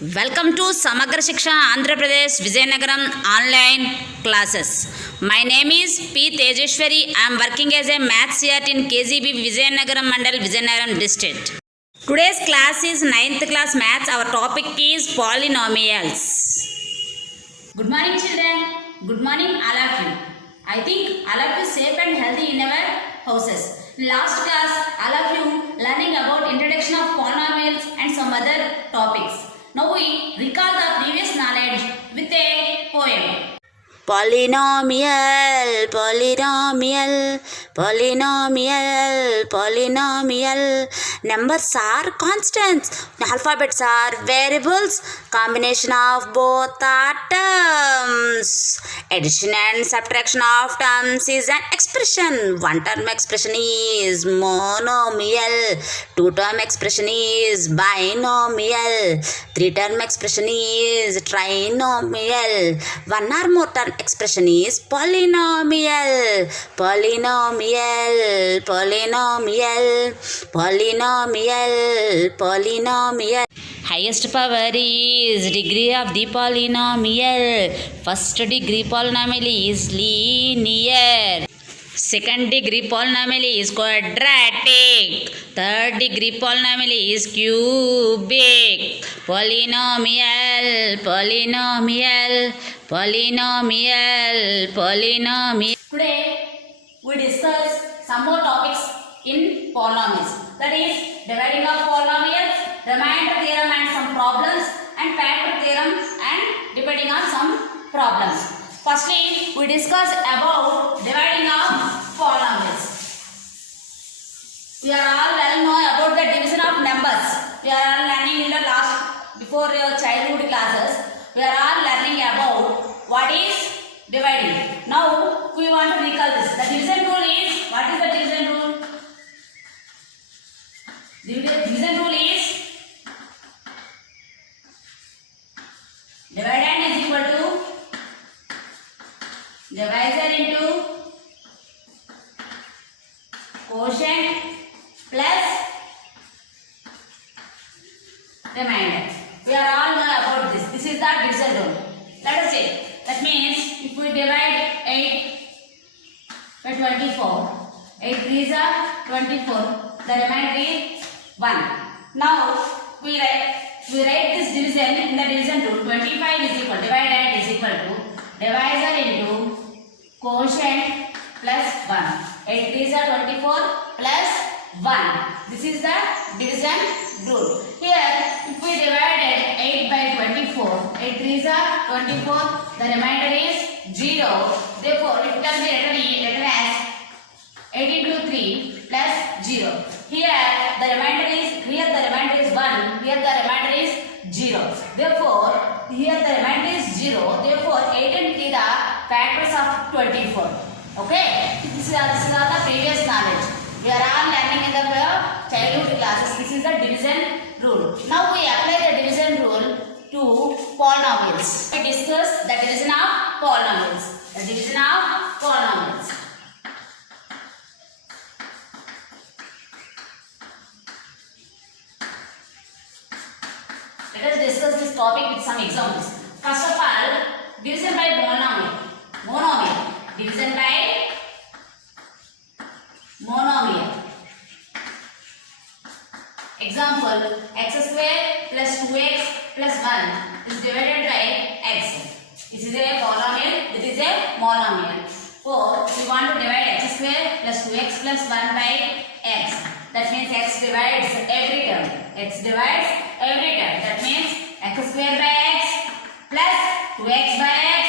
Welcome to Samagra Shiksha Andhra Pradesh Vizianagaram online classes. My name is P. Tejeshwari. I am working as a maths CRT in KGB Vizianagaram Mandal, Vizianagaram district. Today's class is 9th class maths. Our topic is polynomials. Good morning children. Good morning all of you. I think all of you safe and healthy in our houses. Last class all of you learning about introduction of polynomials and some other topics. Now we recall the previous knowledge with a poem. Polynomial, polynomial, polynomial, polynomial. Numbers are constants. Alphabets are variables. Combination of both are terms. Addition and subtraction of terms is an expression. One term expression is monomial. Two term expression is binomial. Three term expression is trinomial. One or more term expression is polynomial. Polynomial, polynomial, polynomial, polynomial. Highest power is degree of the polynomial. First degree polynomial is linear. Second degree polynomial is quadratic. Third degree polynomial is cubic. Polynomial, polynomial, polynomial, polynomial. Today we discuss some more topics in polynomials. That is dividing of polynomials, remainder theorem and some problems, and factor theorem and depending on some problems. Firstly, we discuss about dividing of polynomials. We are all well know about the division of numbers. We are all learning in the before your childhood classes. We are all learning about what is dividing. Now we want to recall this. The division rule is, what is the division rule? The division rule is dividend is equal to divisor into quotient plus remainder. We are all know about this. This is the division rule. Let us see. That means if we divide 8 by 24, 8 3s are 24. The remainder is 1. Now we write this division in the division rule. 25 is equal, dividend is equal to divisor into quotient plus 1. 8 3s are 24 plus 1. This is the division rule. Here, if we divided 8 by 24, 8 3s are 24, the remainder is 0. Therefore, it can be written as 8 into 3 plus 0. Here, the remainder is 1, here the remainder is 0. Therefore, here the remainder is 0. Therefore, 8 and 3 are factors of 24. Okay? This is all the previous knowledge. We are all learning in the childhood classes. This is the division rule. Now we apply the division rule to polynomials. We discuss the division of polynomials. The division of polynomials. Let us discuss this topic with some examples. First of all, division by monomial. Monomial. Division by monomial. Example, x square plus 2x plus 1 is divided by x. This is a polynomial, this is a monomial. So, we want to divide x square plus 2x plus 1 by x. That means x divides every term. X divides every term. That means x square by x plus 2x by x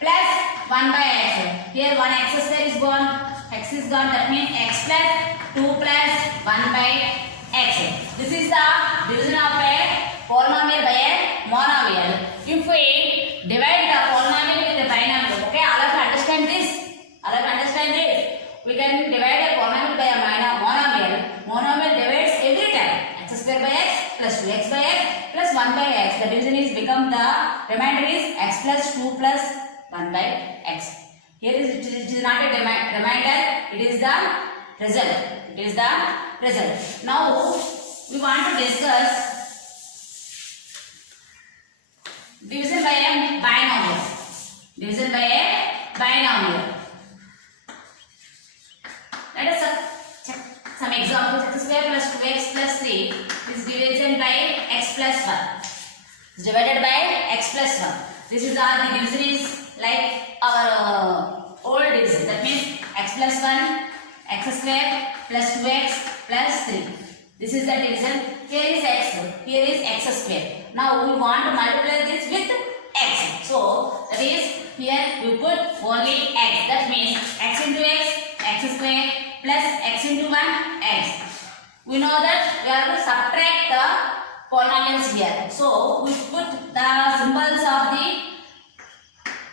plus 1 by x. Here 1 x square is gone. X is gone. That means x plus 2 plus 1 by x. This is the division of a polynomial by a monomial. If we divide the polynomial with a binomial, okay, all of you understand this? All of you understand this? We can divide a polynomial by a monomial. Monomial divides every time. X square by x plus 2x by x plus 1 by x. The division is become the remainder is x plus 2 plus 1 by x. Here it is not a remainder, it is the result. It is the result. Now we want to discuss Division by a binomial. Division by a binomial. Let us check some examples. X square plus 2x plus 3 is divided by x plus 1. It's divided by x plus 1. This is the division is like our old division. That means x plus 1, x square plus 2x plus 3. This is the division. Here is x. Here is x square. Now we want to multiply this with x. So that is here we put only x. That means x into x square plus x into 1 x. We know that we have to subtract the polynomials here. So we put the symbols of the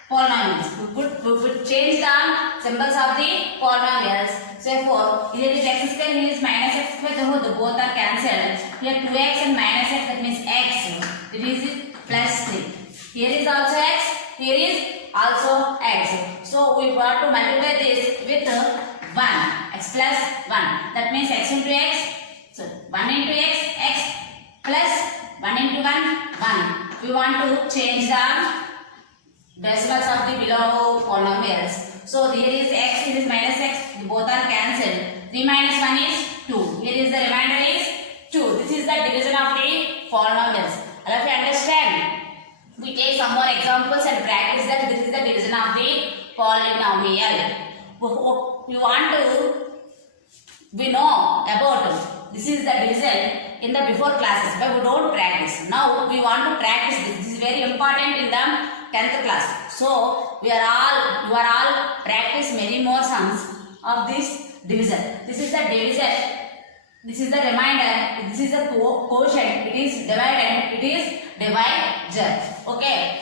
polynomials. We change the symbols of the polynomials. So therefore, here is x square, here is minus x square. The both are cancelled. Here 2x and minus x, that means x. It is plus 3. Here is also x. Here is also x. So we want to multiply this with 1. X plus 1. That means x into x. So 1 into x plus 1 into 1, 1. We want to change the decimals of the below polynomials. So here is x, here is minus x, both are cancelled. 3 minus 1 is 2. Here is the remainder is 2. This is the division of the polynomials. All of you understand? We take some more examples and practice that this is the division of the polynomial. We know about this is the division in the before classes, but we don't practice. Now we want to practice this. This is very important in the 10th class. So you are all practice many more sums of this division. This is the division. This is the remainder. This is the quotient. It is dividend. It is divisor. Okay.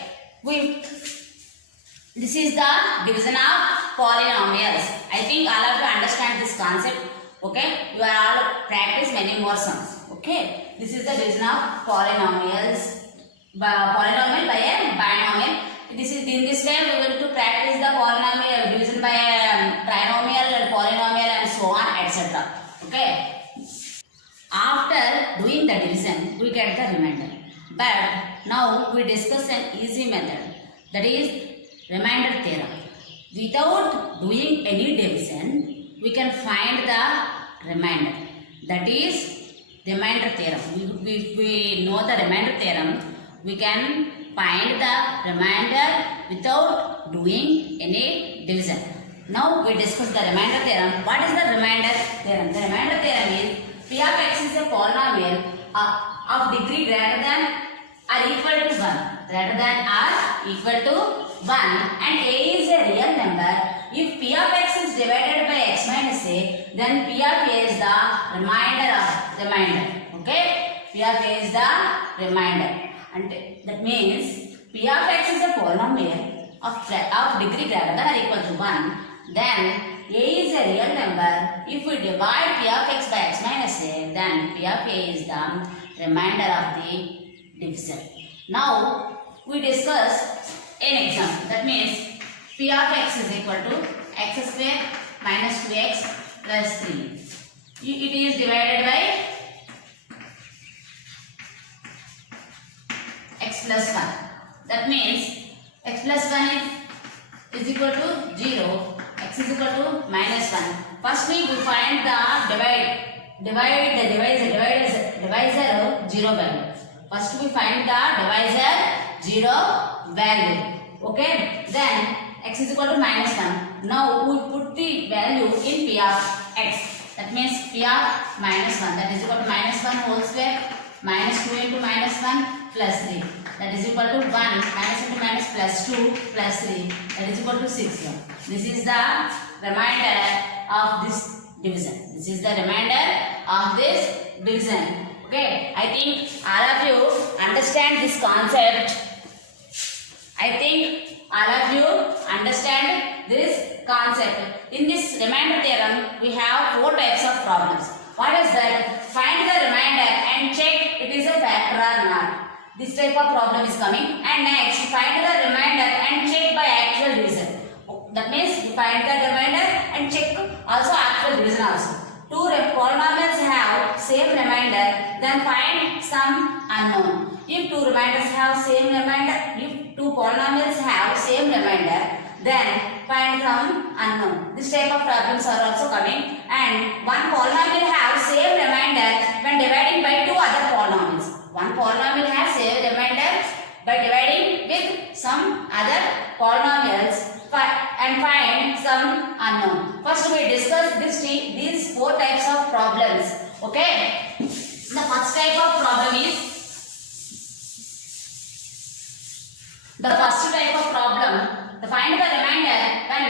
This is the division of polynomials. I think all of you understand this concept. Okay. You are all practice many more sums. Okay. This is the division of polynomials. Polynomial by a binomial. This is in this way we are going to practice the polynomial division by a trinomial and polynomial and so on, etc. Okay. After doing the division, we get the remainder. But now we discuss an easy method, that is remainder theorem. Without doing any division, we can find the remainder. That is remainder theorem. If we know the remainder theorem, we can find the remainder without doing any division. Now we discuss the remainder theorem. What is the remainder theorem? The remainder theorem is P of x is a polynomial of degree greater than or equal to 1. Greater than or equal to 1 and a is a real number. If P of x is divided by x minus a, then P of a is the remainder. Okay? P of a is the remainder. And that means P of x is a polynomial of degree greater than or equal to 1. Then a is a real number. If we divide P of x by x minus a, then P of a is the remainder of the division. Now we discuss an example. That means P of x is equal to x square minus 2x plus 3. It is divided by x plus 1. That means x plus 1 is equal to 0. X is equal to minus 1. Firstly, we find the divisor 0 value. First we find the divisor 0 value. Okay. Then x is equal to minus 1. Now we put the value in P of x. That means P of minus 1. That is equal to minus 1 whole square. Minus 2 into minus 1 plus 3. That is equal to 1 minus into minus plus 2 plus 3. That is equal to 6. This is the remainder of this division. This is the remainder of this division. Okay. I think all of you understand this concept. I think all of you understand this concept. In this remainder theorem, we have 4 types of problems. What is that? Find the remainder and check it is a factor or not. This type of problem is coming. And next, find the remainder and check by actual division. That means you find the remainder and check also actual division also. two polynomials have same remainder, then find some unknown. If two reminders have same remainder, if two polynomials have same remainder, then find some unknown. This type of problems are also coming. And one polynomial have same remainder when dividing by two other polynomials. One polynomial has same remainder by dividing with some other polynomials and find some unknown. First we discuss these four types of problems. Okay. The first type of problem is the find the remainder when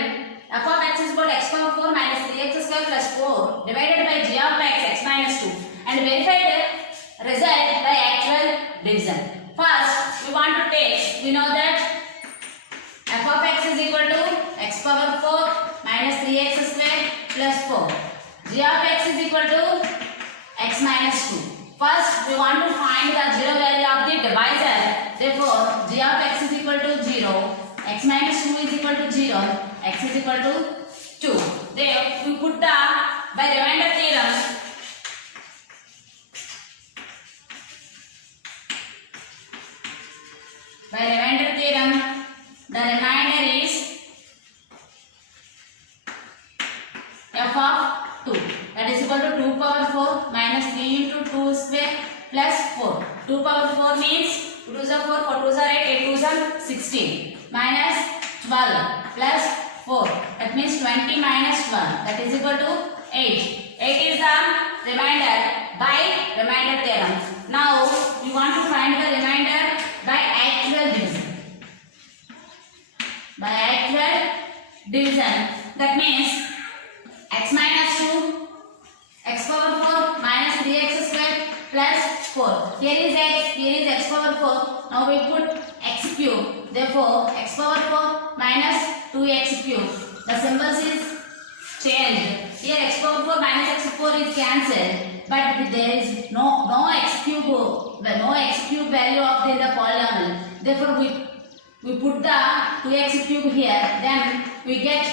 f of x is equal to x power 4 minus 3x square plus 4 divided by g of x minus 2 and verify the result by actual division. First we want to take, we know that f of x is equal to x power 4 minus 3x square plus 4. G of x is equal to x minus 2. First, we want to find the zero value of the divisor. Therefore, g of x is equal to 0, x minus 2 is equal to 0, x is equal to 2. There, we put the by remainder theorem. By remainder theorem, the remainder is f of 2. That is equal to 2 power 4 minus 3 into 2 square plus 4. 2 power 4 means 2 2s are 4, 4 2s are 8, 8 2s are 16 minus 12 plus 4. That means 20 minus 12. That is equal to 8. 8 is the remainder by remainder theorem. Now we want to find the remainder by actual division. By actual division. That means x minus 2, x power 4 minus 3x square plus 4. Here is x power 4. Now we put x cube. Therefore, x power 4 minus 2x cube. The symbols is changed. Here x power 4 minus x 4 is cancelled. But there is no x cube value of the polynomial. Therefore, we put the 2x cube here. Then we get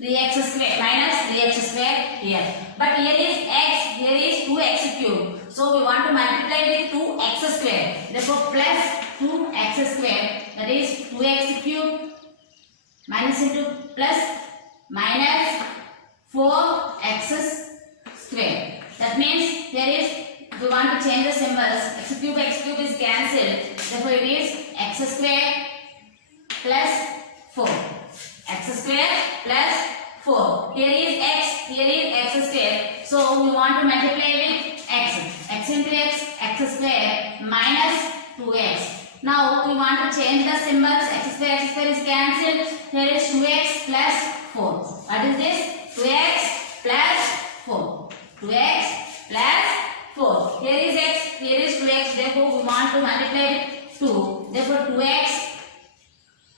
3x square minus 3x square here. But here is x, here is 2x cube. So we want to multiply with 2x square. Therefore plus 2x square, that is 2x cube minus into plus minus 4x square. That means here is, we want to change the symbols. X cube is cancelled. Therefore it is x square plus 4. X square plus 4. Here is x square. So we want to multiply with x. X into x square minus 2x. Now we want to change the symbols. X square is cancelled. Here is 2x plus 4. What is this? 2x plus 4. 2x plus 4. Here is x, here is 2x. Therefore we want to multiply with 2. Therefore 2x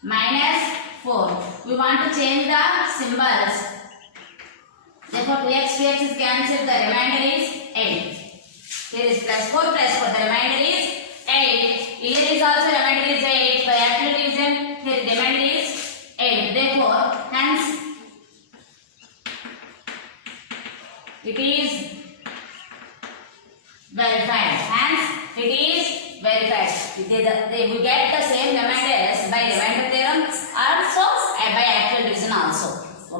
minus 4. We want to change the symbols. Therefore 2x is cancelled. The remainder is 8. Here is plus 4 plus 4. The remainder is 8. Here is also remainder is 8. By actual division, here the remainder is 8. Therefore, hence it is verified. Hence it is verified. We get the same remainders by remainder theorem also by actual division also.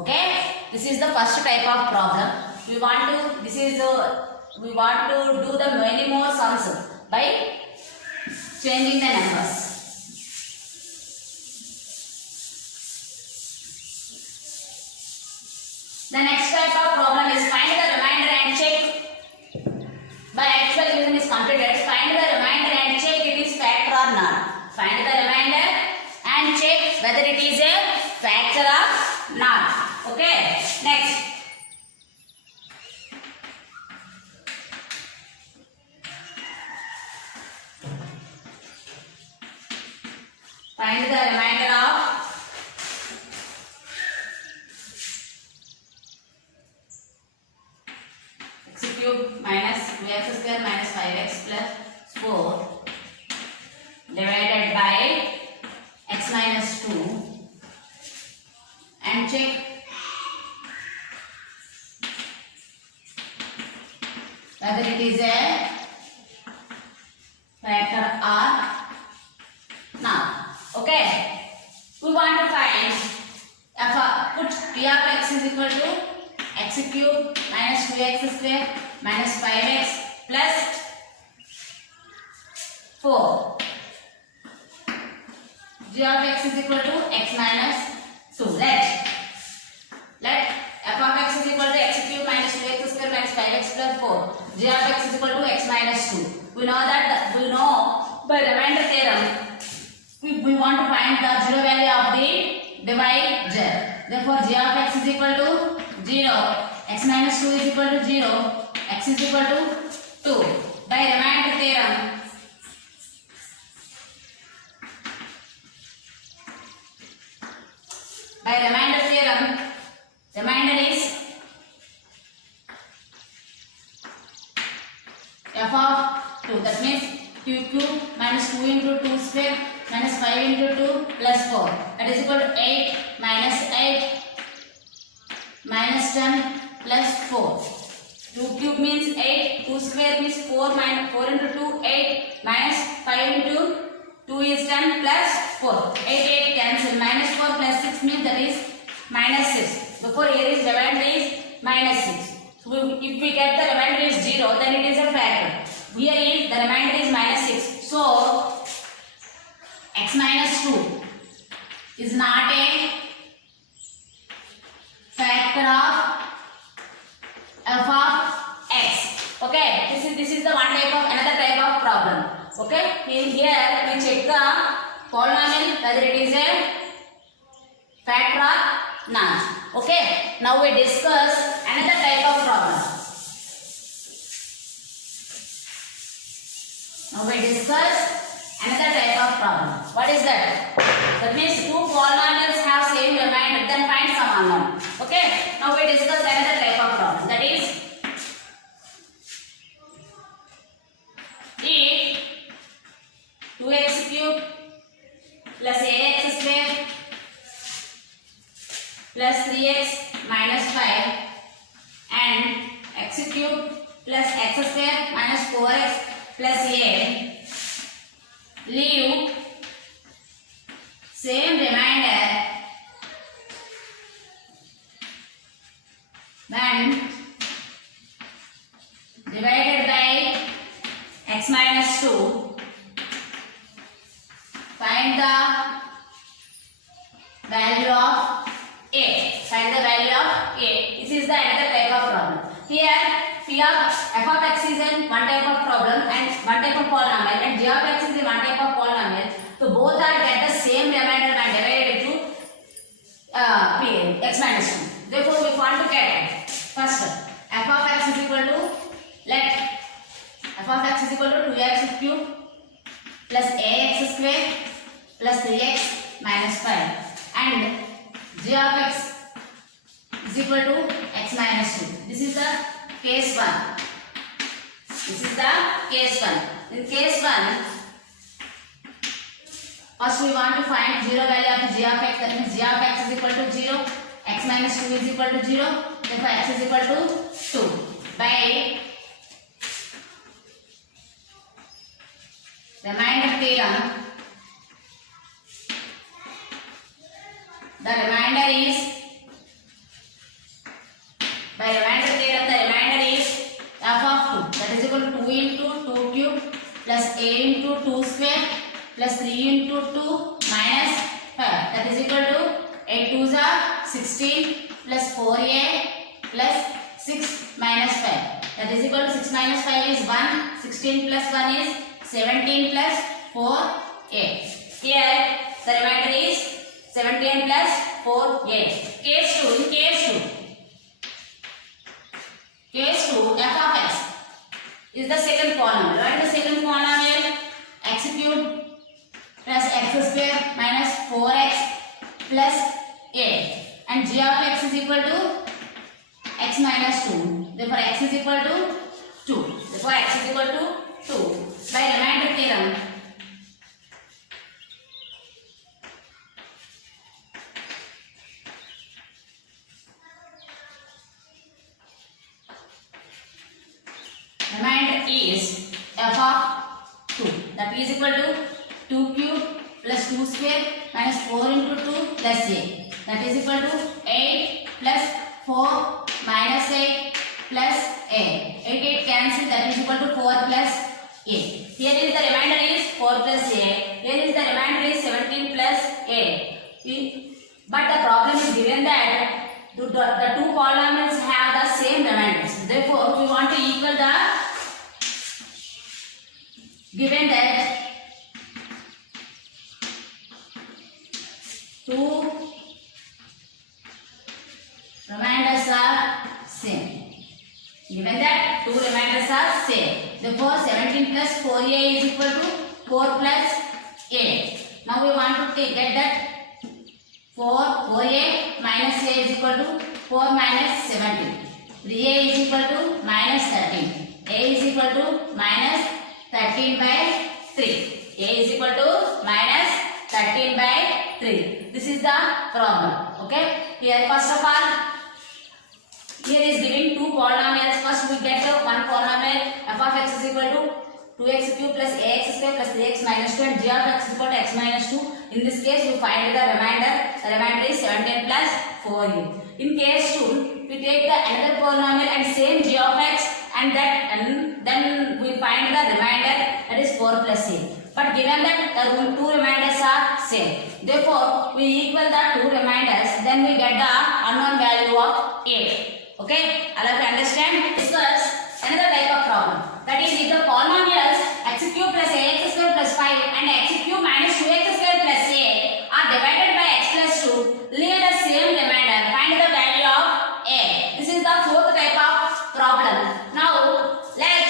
Okay. This is the first type of problem. We want to do the many more sums by changing the numbers. The next type of problem is find the remainder and check. By actual division is completed. Find the remainder and check it is factor or not. Find the remainder and check whether it is a factor or not. Okay. Next. Find the remainder of x cube minus 2x square minus 5x plus 4 divided by x minus 2 and check Okay, we want to find put p of x is equal to x cube minus 2x square minus 5x plus 4. G of x is equal to x minus 2. Let f of x is equal to x cube minus 2x square minus 5x plus 4. G of x is equal to x minus 2. We know by remainder theorem we want to find the zero value of the divisor. Therefore, g of x is equal to 0, x minus 2 is equal to 0, x is equal to 2. By remainder theorem, remainder is f of 2. That means 2 cube minus 2 into 2 square minus 5 into 2 plus 4. That is equal to 8 minus 8 minus 10 plus 4. 2 cube means 8, 2 square means 4 minus 4 into 2, 8 minus 5 into 2 is 10 plus 4. 8 cancel, minus 4 plus 6 means that is minus 6. Therefore, here is remainder is minus 6. So, if we get the remainder is 0, then it is a factor. Here is the remainder is minus 6. So, x minus 2 is not a factor of f of x. Okay, this is the another type of problem. Okay, here we check the polynomial whether it is a factor or not. Okay, now we discuss another type of problem. What is that? That means two polynomials have same remainder, then find some unknown. Okay, now we discuss another type of problem. That is, if 2x cube plus ax square plus 3x minus 5 and x cube plus x square minus 4x plus a leave same remainder when divided by x minus 2, find the value of a. This is the another type of problem. Here f of x is one type of problem and one type of polynomial, and g of x is one type of polynomial. So both are get the same remainder when divided into x minus 2. Therefore, we want to get first f of x is equal to, let f of x is equal to 2x cube plus ax square plus 3x minus 5 and g of x is equal to x minus 2. This is the case 1. In case 1, first we want to find zero value of g of x. That means g of x is equal to 0, x minus 2 is equal to 0, therefore x is equal to 2. By remainder theorem, the remainder is f of 2, that is equal to 2 into 2 cube plus a into 2 square plus 3 into 2 minus 5, that is equal to 8 2s are 16 plus 4a plus 6 minus 5, that is equal to 6 minus 5 is 1, 16 plus 1 is 17 plus 4a. Here the remainder is 17 plus 4a. Case 2, in case 2, f of x is the second polynomial. Write the second polynomial, x cube plus x square minus 4x plus a, and g of x is equal to x minus 2. Therefore, x is equal to 2. Therefore, x is equal to 2. By remainder theorem, remainder is f of 2, that is equal to 2 cube plus 2 square minus 4 into 2 plus a. That is equal to 8 plus 4 minus 8 plus a. 8 cancel, that is equal to 4 plus a. Here is the remainder is 4 plus a. Here is the remainder is 17 plus a. But the problem is given that the two polynomials have the same remainders. Therefore, we want to equal the given that two remainders are same. Given that two remainders are same. Therefore, 17 plus 4a is equal to 4 plus a. Now we want to get that 4a minus a is equal to 4 minus 17. 3a is equal to minus 13. A is equal to minus 13 by 3. A is equal to minus 13 by 3. This is the problem. Okay. Here first of all, here is giving two polynomials. First we get one polynomial f of x is equal to 2x cube plus ax square plus 3x minus 2 and g of x is equal to x minus 2. In this case we find the remainder. The remainder is 17 plus 4a. In case 2, we take the another polynomial and same g of x and then we find the remainder, that is 4 plus a. But given that the two remainders are same, therefore we equal the two remainders, then we get the unknown value of a. Okay, allow to understand. Discuss another type of problem, that is if the polynomials x cube plus ax square plus 5 and x cube minus 2x square plus a are divided by x plus 2, leave the same remainder, find the value of a. This is the fourth type of problem. Now let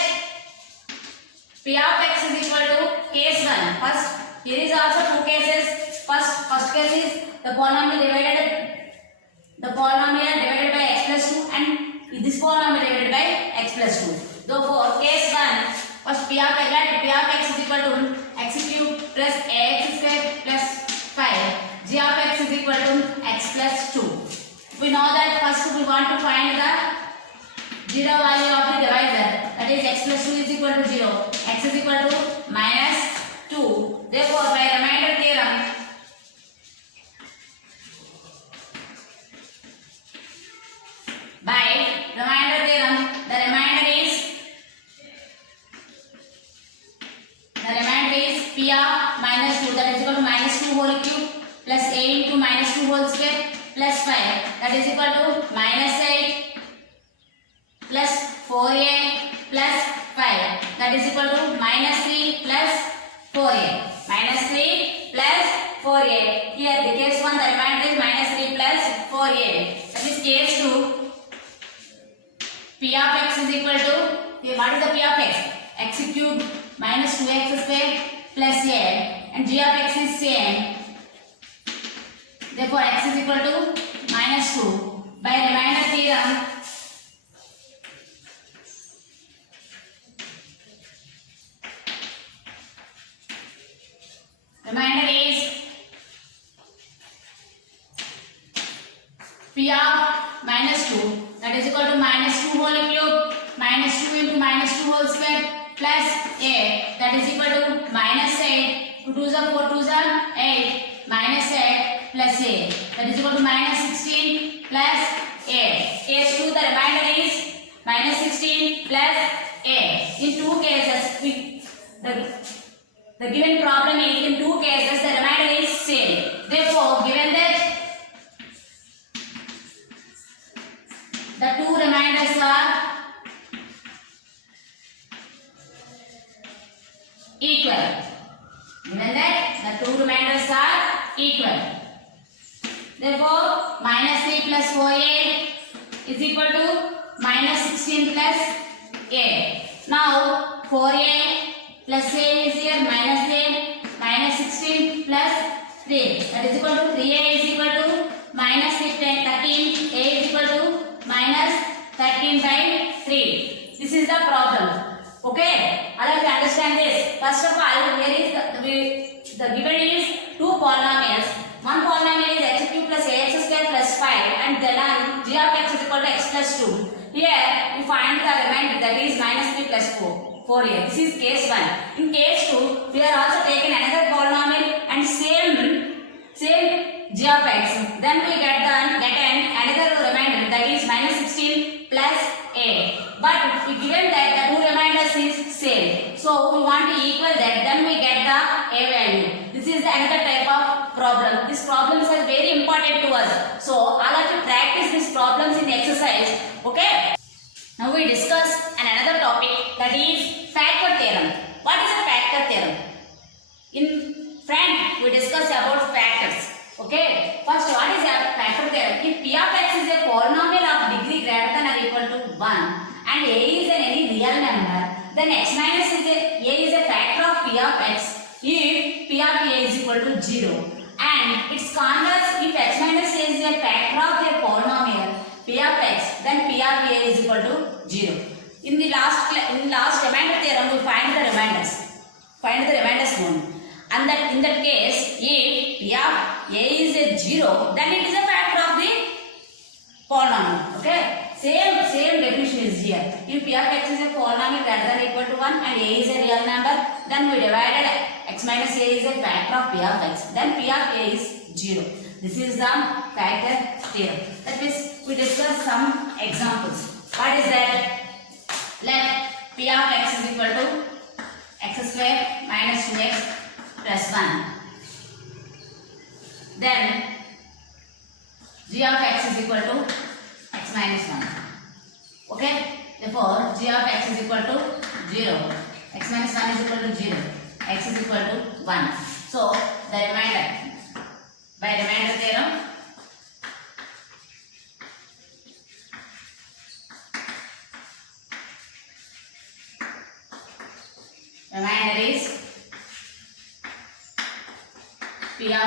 p of x is equal to case 1. First, here is also two cases. First case is the polynomial divided by x plus 2 and this polynomial divided by x plus 2. Therefore, case 1, first p of x is equal to x cube plus ax square plus 5. G of x is equal to x plus 2. We know that first we want to find the zero value of the divisor, that is x plus 2 is equal to 0. X is equal to minus 2. Therefore, by remainder theorem, the remainder is p of minus 2, that is equal to minus 2 whole cube plus a into minus 2 whole square plus 5, that is equal to minus 8 plus 4a plus 5, that is equal to minus 3 plus 4a. Minus 3 plus 4a. Here the case 1, the remainder is minus 3 plus 4a. That is case 2. P of x is equal to, here what is the p of x? X cube minus 2x square plus a and g of x is same. Therefore, x is equal to minus 2. By remainder theorem, remainder is p of minus 2, that is equal to minus 2 whole cube minus 2 into minus 2 whole square plus a, that is equal to minus 8. 2 2s are 4 2s are 8 minus 8 plus a, that is equal to minus 16 plus a. Case 2, the remainder is minus 16 plus a. In two cases, the given problem is in two cases the remainder is same. Therefore, given that the two remainders are equal. Given that the two remainders are equal. Therefore, minus 3 plus 4a is equal to minus 16 plus a. Now, 4a plus a is here minus a minus 16 plus 3. That is equal to 3a is equal to minus 13. A is equal to minus 13 by 3. This is the problem. Okay, allow you to understand this. First of all, here is the given is two polynomials. One polynomial is x cube plus ax square plus 5 and then g of x is equal to x plus 2. Here we find the remainder, that is minus 3 plus 4 here. This is case 1. In case 2, we are also taken another polynomial and same then we get another remainder, that is minus 16 plus 8. But we given that the two remainders is same, so we want to equal that, then we get the a value. This is another type of problem. This problem is very important to us, so all of you practice these problems in exercise. Okay, now we discuss another topic, that is factor theorem. What is a factor theorem? In front we discuss about factors. Okay, first, what is a factor theorem? If p of x is a polynomial of degree greater than or equal to 1 and a is any real number, then x minus a is a factor of p of x if p of a is equal to 0, and its converse if x minus a is a factor of a polynomial p of x, then p of a is equal to 0. In the last remainder theorem, we find the remainders only. And that in that case, if p of a is a 0, then it is a factor of the polynomial. Okay, same definition is here. If p of x is a polynomial greater than or equal to 1 and a is a real number, then we divided x minus a is a factor of p of x, then p of a is 0. This is the factor theorem. That means we discuss some examples. What is that? Let p of x is equal to x square minus 2x plus 1. Then g of x is equal to x minus 1. Okay, therefore g of x is equal to 0, x minus 1 is equal to 0, x is equal to 1. So the remainder, by remainder theorem, remainder is p of 1,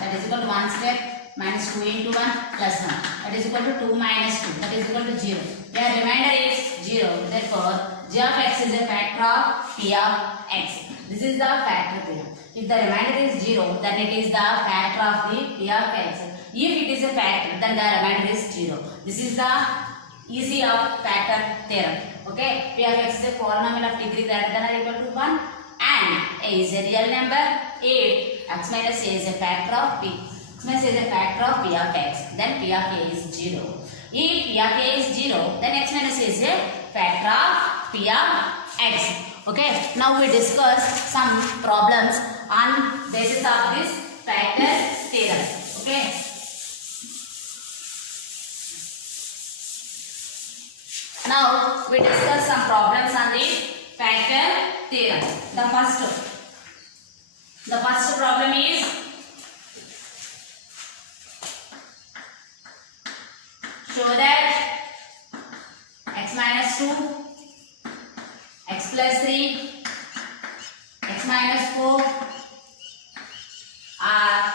that is equal to 1 square minus 2 into 1 plus 1, that is equal to 2 minus 2, that is equal to 0. Where remainder is 0, therefore g of x is a factor of p of x. This is the factor theorem. If the remainder is 0, then it is the factor of the p of x. If it is a factor, then the remainder is 0. This is the easy of factor theorem. Okay, p of x is a polynomial of degree greater than or equal to 1 and a is a real number if x minus a is a factor of p. X minus a is a factor of p of x, then p of a is 0. If p of a is 0, then x minus a is a factor of p of x. Okay, now we discuss some problems on basis of this factor theorem. Okay. Now we discuss some problems on the factor theorem. The first problem is show that x minus 2, x plus 3, x minus 4 are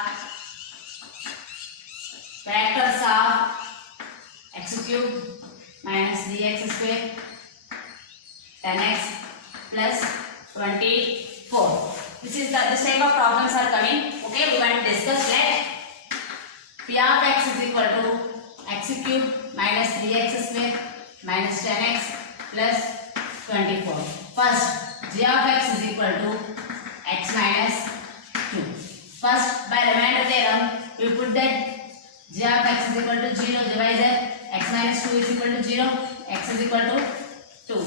factors of x cube minus 3x square 10x plus 24. This type of problems are coming. Okay, we want to discuss that p of x is equal to x cube minus 3x square minus 10x plus 24. First, g of x is equal to x minus 2. First, by remainder theorem, we put that g of x is equal to 0 divisor x minus 2 is equal to 0, x is equal to 2.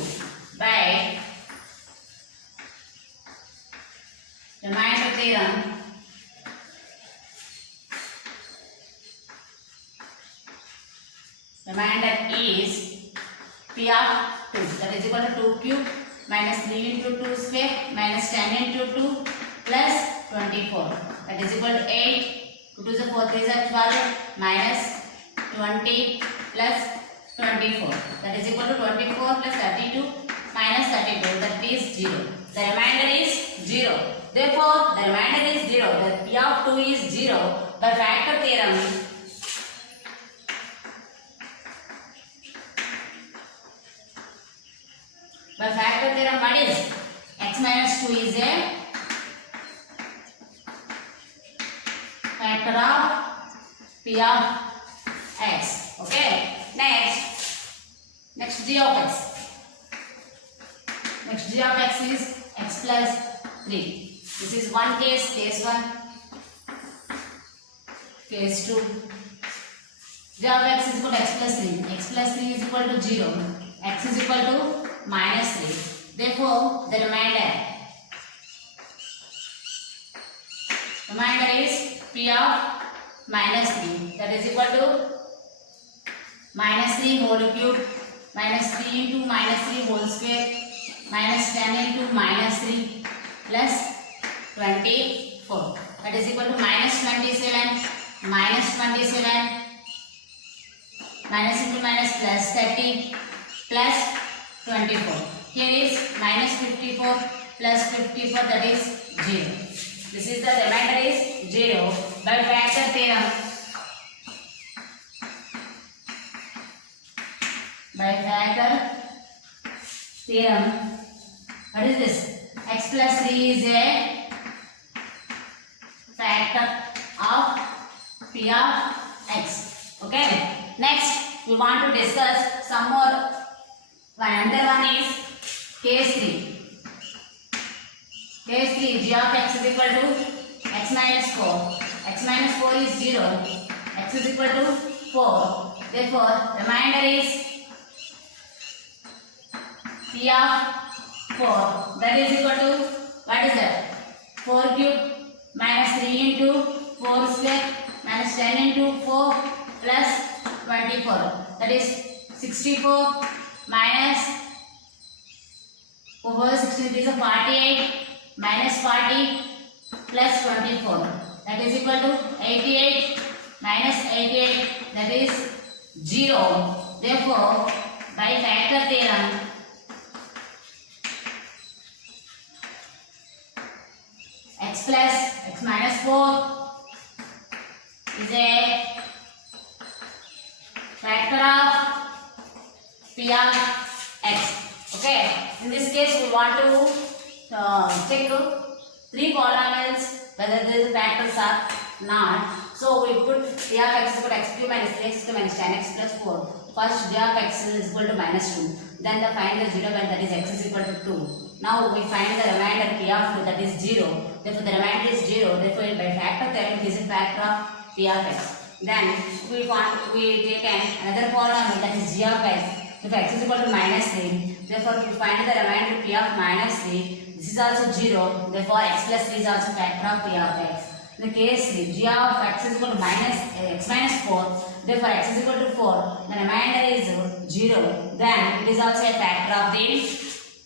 By remainder theorem, remainder is p of 2, that is equal to 2 cube minus 3 into 2 square minus 10 into 2 plus 24, that is equal to 8. 2 to the 4 is 12 minus 20 plus 24, that is equal to 24 plus 32 minus 32, that is 0. The remainder is 0. Therefore, the remainder is 0. The p of 2 is 0. By factor theorem, what is x minus 2 is a factor of p of x. Okay. Next g of x. Next g of x is x plus 3. This is one case 1, case 2, g of x is equal to x plus 3. X plus 3 is equal to 0. X is equal to minus 3. Therefore, the remainder is p of minus 3. That is equal to minus 3 whole cube minus 3 into minus 3 whole square minus 10 into minus 3 plus 24. That is equal to minus 27 minus 27 minus into minus plus 30 plus 24. Here is minus 54 plus 54, that is 0. This is the remainder is 0 by factor theorem. By factor theorem, what is this? X plus 3 is a factor of p of x. Okay. Next, we want to discuss some more. Another one is case 3. Case 3, g of x is equal to x minus 4. X minus 4 is 0. X is equal to 4. Therefore, remainder is p of 4. That is equal to, what is that? 4 cube minus 3 into 4 square minus 10 into 4 plus 24. That is 64 minus 4 16 is a 48 minus 40 plus 24. That is equal to 88 minus 88, that is 0. Therefore, by factor theorem, x plus x minus 4 is a factor of p of x. Okay, in this case we want to check 3 polynomials whether these factors are not. So we put p of x is equal to x cube minus 3x square minus 10x plus 4. First g of x is equal to minus 2. Then the find the 0 when that is x is equal to 2. Now we find the remainder p of 2, that is 0. Therefore the remainder is 0. Therefore by factor theorem it is a factor of p of x. Then we take another polynomial, that is g of x. If x is equal to minus 3, therefore we find the remainder p of minus 3. This is also 0. Therefore x plus 3 is also factor of p of x. In the case 3, g of x is equal to x minus 4. Therefore x is equal to 4. The remainder is 0. Then it is also a factor of the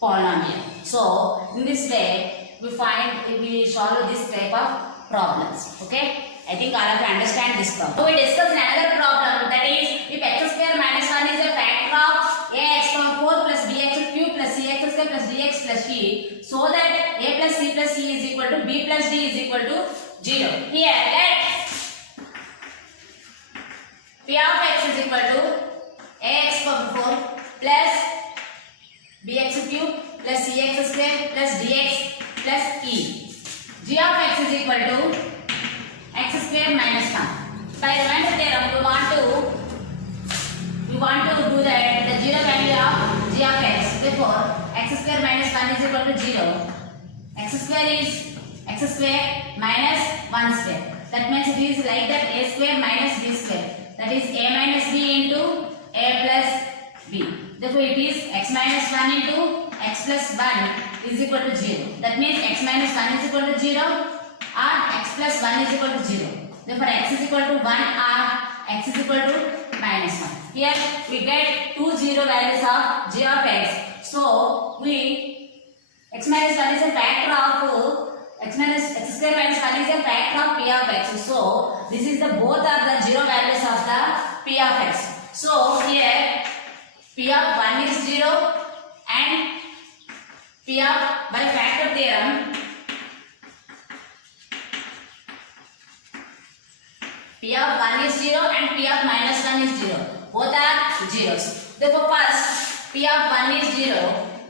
polynomial. So in this way we solve this type of problems. Okay. I think all of you understand this problem. So we discuss another problem, that is if x square minus 1 is a factor of ax from 4 plus bx cube plus cx square plus dx plus c, so that a plus c plus c is equal to b plus d is equal to 0. Here let p of x is equal to ax power 4 plus bx cube plus cx square plus dx plus e. G of x is equal to x square minus 1. By remainder theorem we want to do that the 0 value of g of x. Therefore x square minus 1 is equal to 0. X square minus 1 square. That means it is like that a square minus b square. That is a minus b into a plus b. Therefore it is x minus 1 into x plus 1 is equal to 0. That means x minus 1 is equal to 0 or x plus 1 is equal to 0. Therefore x is equal to 1 or x is equal to minus 1. Here we get two 0 values of g of x. So x minus 1 is a factor of x square minus 1 is a factor of p of x. So this is the both are the 0 values of the p of x. So here p of 1 is 0 and p of, by factor theorem, p of 1 is 0 and p of minus 1 is 0. Both are zeros. Therefore first p of 1 is 0.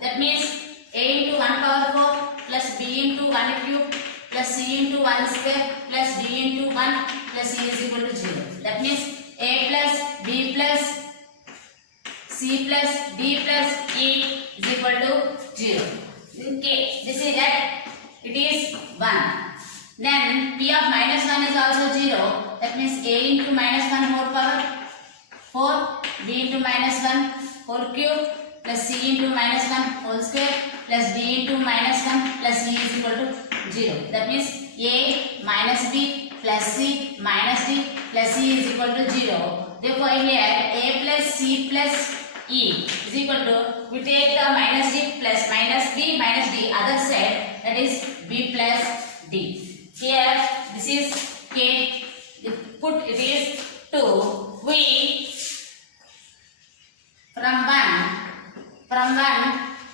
That means a into 1 power 4 plus b into 1 cube plus c into 1 square plus d into 1 plus c is equal to 0. That means a plus b plus c plus d plus e is equal to 0. Okay, this is that it is 1. Then p of minus 1 is also 0. That means a into minus 1 whole power 4 b into minus 1 whole cube plus c into minus 1 whole square plus d into minus 1 plus d is equal to 0. That means a minus b plus c minus d plus c is equal to 0. Therefore here a plus c plus e is equal to, we take the minus d plus minus b minus d other side, that is b plus d. Here this is k, put it is 2. We from 1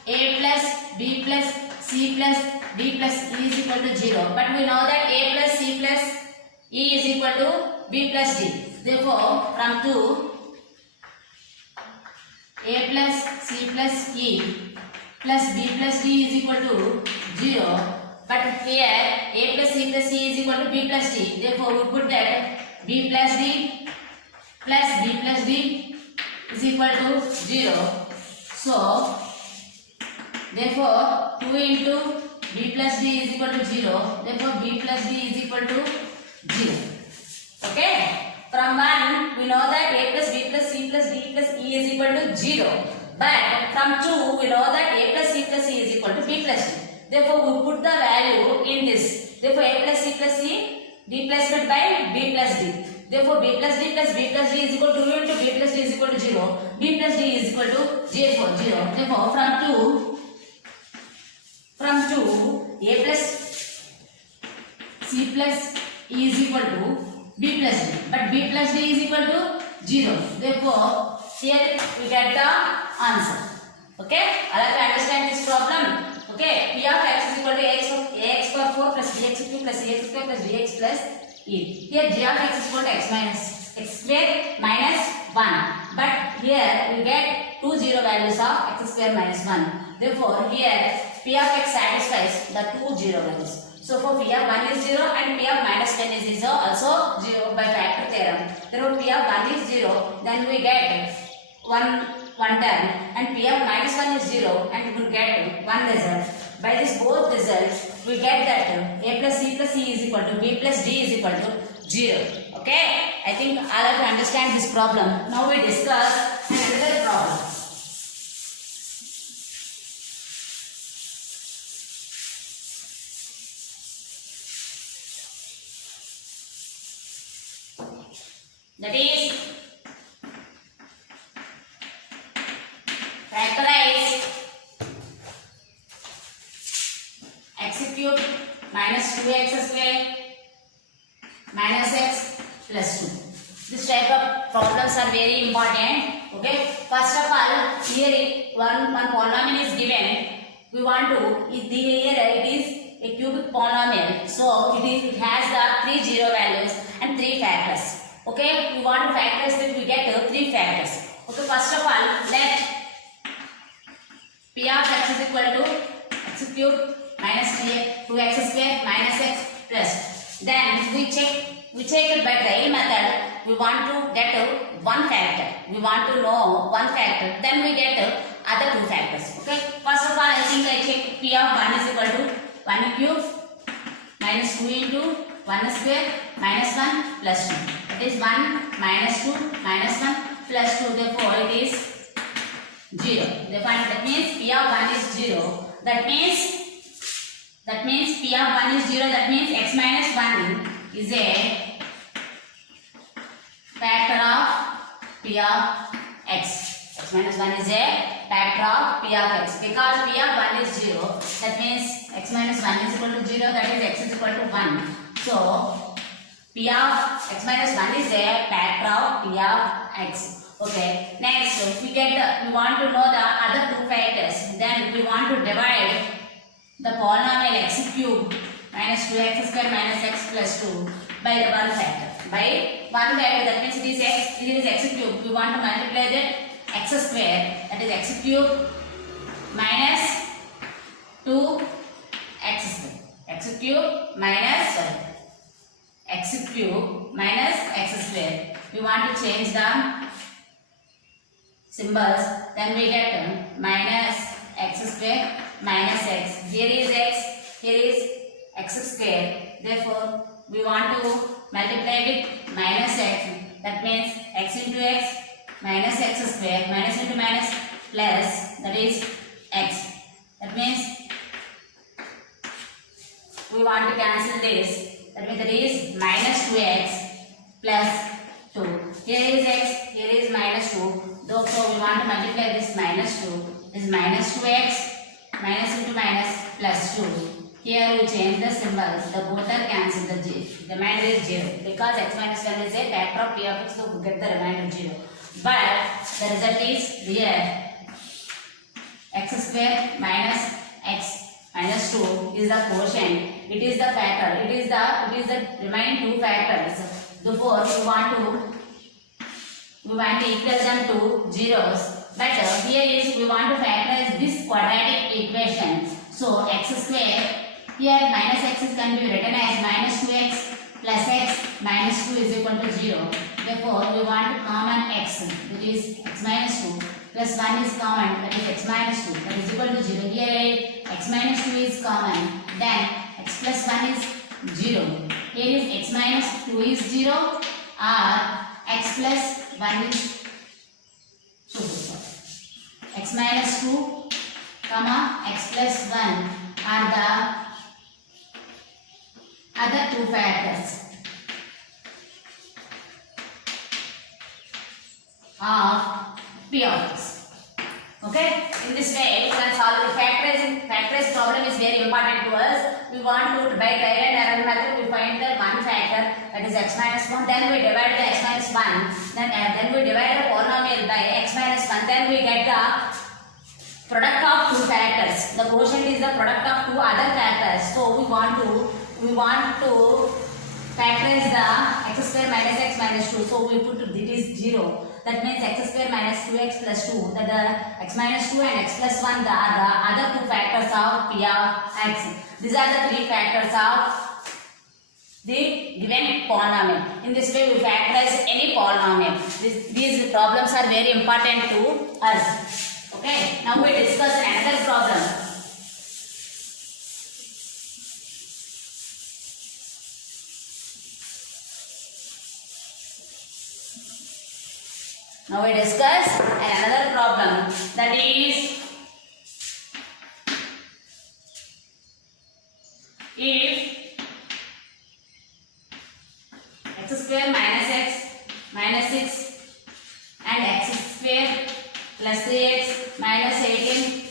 a plus b plus c plus d plus e is equal to 0, but we know that a plus c plus e is equal to b plus d. Therefore from 2 a plus c plus e plus b plus d is equal to 0, but here a plus c plus e is equal to b plus d. Therefore we put that b plus d plus b plus d is equal to 0. So therefore 2 into b plus d is equal to 0. Therefore b plus d is equal to 0. Okay. From 1 we know that a plus b plus c plus d plus e is equal to 0. But from 2 we know that a plus c plus e is equal to b plus d. Therefore we put the value in this. Therefore a plus c plus e d plus by b plus d. Therefore b plus d plus b plus d is equal to 2 into b plus d is equal to 0. B plus d is equal to 0. Therefore from 2 a plus c plus e is equal to b plus d, but b plus d is equal to 0. Therefore here we get the answer. Okay, I like to understand this problem. Okay, p of x is equal to ax power 4 plus bx cube plus ax square plus dx plus e. Here g of x is equal to x square minus 1, but here we get two zero values of x square minus 1. Therefore here p of x satisfies the two zero values. So for p of 1 is 0 and p of minus 10 is also 0 by factor theorem. Therefore p of 1 is 0, then we get one term, and p of minus 1 is 0 and we will get one result. By this both results we get that a plus c plus e is equal to b plus d is equal to 0. Okay, I think all of you understand this problem. Now we discuss another problem. That is factorize x cube minus 2x square minus x plus 2. This type of problems are very important. Okay, first of all, here one polynomial is given. We want to, here it is a cubic polynomial, so it has the three zero values and three factors. Okay, we want factors that we get three factors. Okay, first of all, let p of x is equal to x cube minus 2x square minus x plus. Then we check it by trial method. We want to get one factor. We want to know one factor. Then we get other two factors. Okay. First of all, I think I check p of 1 is equal to 1 cube minus 2 into 1 square minus 1 plus 2. That is 1 minus 2 minus 1 plus 2. Therefore, it is 0. That means p of 1 is 0. That means p of 1 is 0. That means x minus 1 is a factor of p of x. X minus 1 is a factor of p of x. Because p of 1 is 0, that means x minus 1 is equal to 0. That is x is equal to 1. So p of x minus 1 is a factor of p of x. Okay. Next, we want to know the other two factors. Then we want to divide the polynomial x cube minus 2x square minus x plus 2 by the one factor. By one factor, that means it is x cube. We want to multiply the x square, that is x cube minus 2x square. X cube minus x square. We want to change the symbols. Then we get minus x square minus x. Here is x, here is x square. Therefore, we want to multiply with minus x. That means x into x minus x square, minus into minus plus, that is x. That means we want to cancel this. That means that is minus 2x plus 2. Here is x, here is minus 2. So we want to multiply this minus 2. This is minus 2x, minus into minus plus 2. Here we change the symbols. The both are cancelled. The remainder is 0. Because x minus 1 is a factor of p of x, so we get the remainder 0. But the result is here x square minus x minus 2 is the quotient. It is the factor. It is the remaining two factors. Therefore, we want to equal them to zeros. But here is we want to factorize this quadratic equation. So x square, here minus x can be written as minus 2x plus x minus 2 is equal to 0. Therefore, we want common x, that is x minus 2 plus 1 is common, that is x minus 2, that is equal to 0. Here x minus 2 is common, then x plus 1 is 0. Here is x minus 2 is 0 or x plus 1 is 2. X minus 2 comma x plus 1 are the other two factors of p of x. Okay, in this way we can solve the factorized problem is very important to us. We want to by trial and error method we find the one factor, that is x minus 1, then we divide the x minus 1, then we divide the polynomial by x minus 1, then we get the product of two factors. The quotient is the product of two other factors. So we want to factorize the x square minus x minus 2. So we put it is 0. That means x square minus 2x plus 2. That the x minus 2 and x plus 1 are the other two factors of p of x. These are the three factors of the given polynomial. In this way we factorize any polynomial. These problems are very important to us. Okay. Now we discuss another problem. Now we discuss another problem, that is if x square minus x minus 6 and x square plus 3x minus 18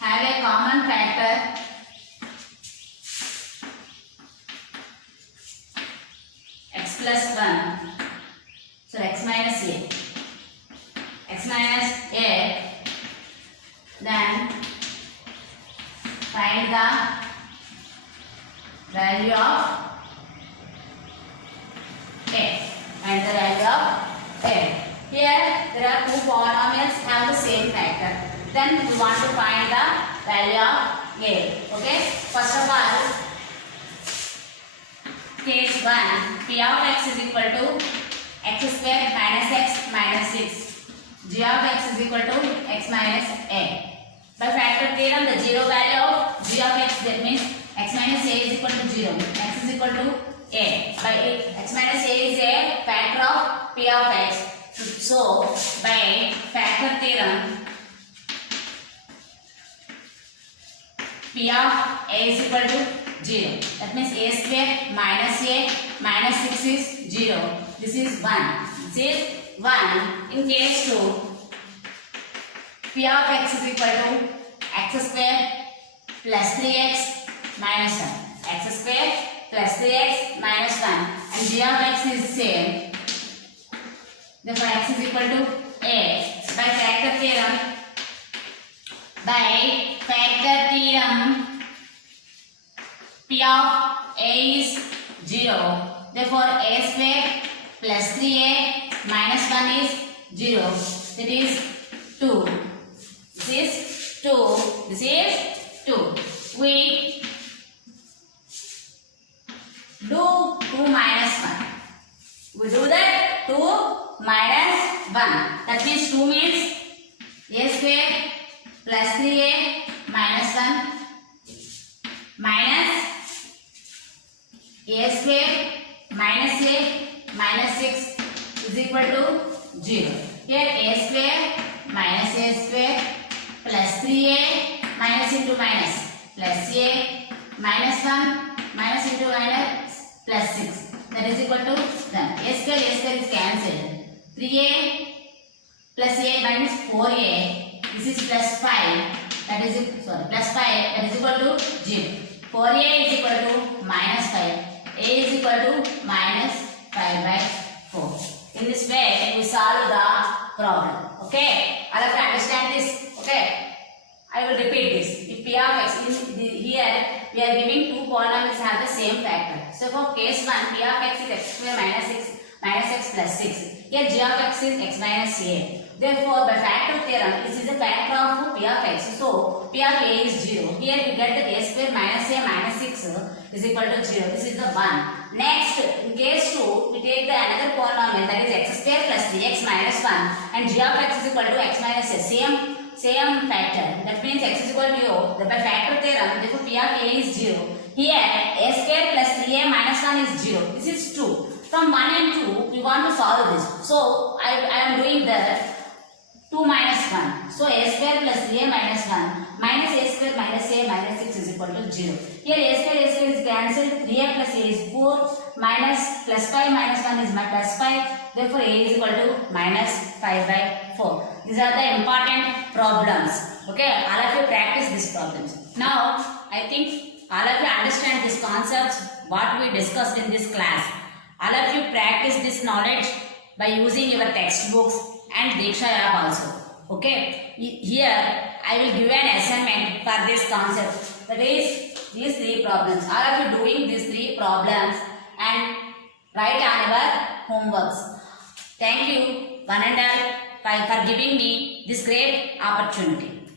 have a common factor x plus 1. So x minus a. X minus a. Then find the value of a. Find the value of a. Here there are two polynomials have the same factor. Then we want to find the value of a. Okay. First of all, case 1, p of x is equal to x square minus x minus 6. G of x is equal to x minus a. By factor theorem, the zero value of g of x, that means x minus a is equal to 0. X is equal to a. By x minus a is a factor of p of x. So by factor theorem, p of a is equal to 0. That means a square minus a minus 6 is 0. This is 1. This is 1. In case 2, p of x is equal to x square plus 3x minus 1. X square plus 3x minus 1. And g of x is same. Therefore, x is equal to a. By factor theorem, p of a is 0. Therefore, a square plus 3a minus 1 is 0. That is 2. This is 2. This is 2. We do 2 minus 1. We do that 2 minus 1. That means 2 means a square plus 3a minus 1 minus a square minus a minus 6 is equal to 0. Here a square minus a square plus 3a minus into minus plus a minus 1 minus into minus plus 6. That is equal to done. A square is cancelled. 3a plus a minus 4a. This is plus 5. That is plus 5. That is equal to 0. 4a is equal to minus 5. A is equal to minus 5 by 4. In this way, we solve the problem. Okay? All of you understand this? Okay? I will repeat this. If p of x is here, we are giving two polynomials have the same factor. So for case 1, p of x is x square minus x plus 6. Here g of x is x minus a. Therefore, by factor theorem, this is a factor of p of x. So p of a is 0. Here we get that a square minus a minus 6 is equal to 0. This is the 1. Next, in case 2, we take the another polynomial, that is x square plus 3x minus 1, and g of x is equal to x minus a. Same factor. That means x is equal to o. By factor theorem, therefore p of a is 0. Here a square plus 3a minus 1 is 0. This is 2. From 1 and 2, we want to solve this. So I am doing the 2 minus 1. So a square plus 3a minus 1 minus a square minus a minus 6 is equal to 0. Here a square is cancelled. 3a plus a is 4 minus plus 5 minus 1 is my plus 5. Therefore a is equal to minus 5 by 4. These are the important problems. Okay, all of you practice these problems. Now I think all of you understand these concepts what we discussed in this class. All of you practice this knowledge by using your textbooks and Diksha app also. Okay, here I will give an assignment for this concept. That is these 3 problems. All of you doing these 3 problems and write on your homeworks. Thank you one and all for giving me this great opportunity.